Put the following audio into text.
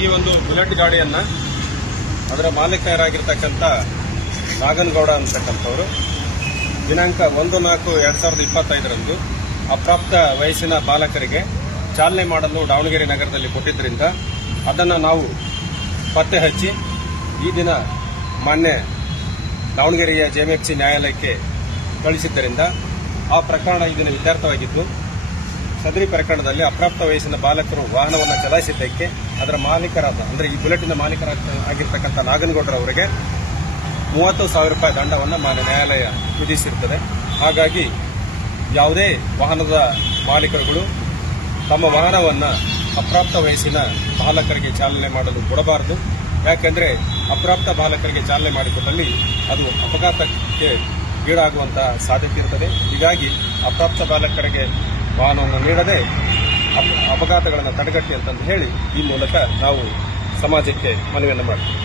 ಈ ಒಂದು ಬುಲೆಟ್ ಗಾಡಿಯನ್ನ ಅದರ ಮಾಲೀಕರಾಗಿರ್ತಕ್ಕಂಥ ನಾಗನಗೌಡ ಅಂತಕ್ಕಂಥವರು ದಿನಾಂಕ 1/4/2025 ಅಪ್ರಾಪ್ತ ವಯಸ್ಸಿನ ಬಾಲಕರಿಗೆ ಚಾಲನೆ ಮಾಡಲು ದಾವಣಗೆರೆ ನಗರದಲ್ಲಿ ಕೊಟ್ಟಿದ್ದರಿಂದ ಅದನ್ನು ನಾವು ಪತ್ತೆ ಹಚ್ಚಿ ಈ ದಿನ ಮಾನ್ಯ ದಾವಣಗೆರೆಯ ಜೆಎಂಎಫ್ಸಿ ನ್ಯಾಯಾಲಯಕ್ಕೆ ಕಳಿಸಿದ್ದರಿಂದ ಆ ಪ್ರಕರಣ ಈ ದಿನ ಇತ್ಯರ್ಥವಾಗಿದ್ದು, ಸದರಿ ಪ್ರಕರಣದಲ್ಲಿ ಅಪ್ರಾಪ್ತ ವಯಸ್ಸಿನ ಬಾಲಕರು ವಾಹನವನ್ನು ಚಲಾಯಿಸಿದ್ದಕ್ಕೆ ಅದರ ಮಾಲೀಕರಾದ ಅಂದರೆ ಈ ಬುಲೆಟಿನ ಮಾಲೀಕರಾಗಿರ್ತಕ್ಕಂಥ ನಾಗನಗೌಡರವರಿಗೆ 30,000 ರೂಪಾಯಿ ದಂಡವನ್ನು ಮಾನ್ಯ ನ್ಯಾಯಾಲಯ ವಿಧಿಸಿರುತ್ತದೆ. ಹಾಗಾಗಿ ಯಾವುದೇ ವಾಹನದ ಮಾಲೀಕರುಗಳು ತಮ್ಮ ವಾಹನವನ್ನು ಅಪ್ರಾಪ್ತ ವಯಸ್ಸಿನ ಬಾಲಕರಿಗೆ ಚಾಲನೆ ಮಾಡಲು ಕೊಡಬಾರದು. ಯಾಕೆಂದರೆ ಅಪ್ರಾಪ್ತ ಬಾಲಕರಿಗೆ ಚಾಲನೆ ಮಾಡಿಕೊಟ್ಟಲ್ಲಿ ಅದು ಅಪಘಾತಕ್ಕೆ ಈಡಾಗುವಂತಹ ಸಾಧ್ಯತೆ ಇರುತ್ತದೆ. ಹೀಗಾಗಿ ಅಪ್ರಾಪ್ತ ಬಾಲಕರಿಗೆ ವಾಹನವನ್ನು ನೀಡದೆ ಅಪಘಾತಗಳನ್ನು ತಡೆಗಟ್ಟಿ ಅಂತಂದು ಹೇಳಿ ಈ ಮೂಲಕ ನಾವು ಸಮಾಜಕ್ಕೆ ಮನವಿಯನ್ನು ಮಾಡ್ತೀವಿ.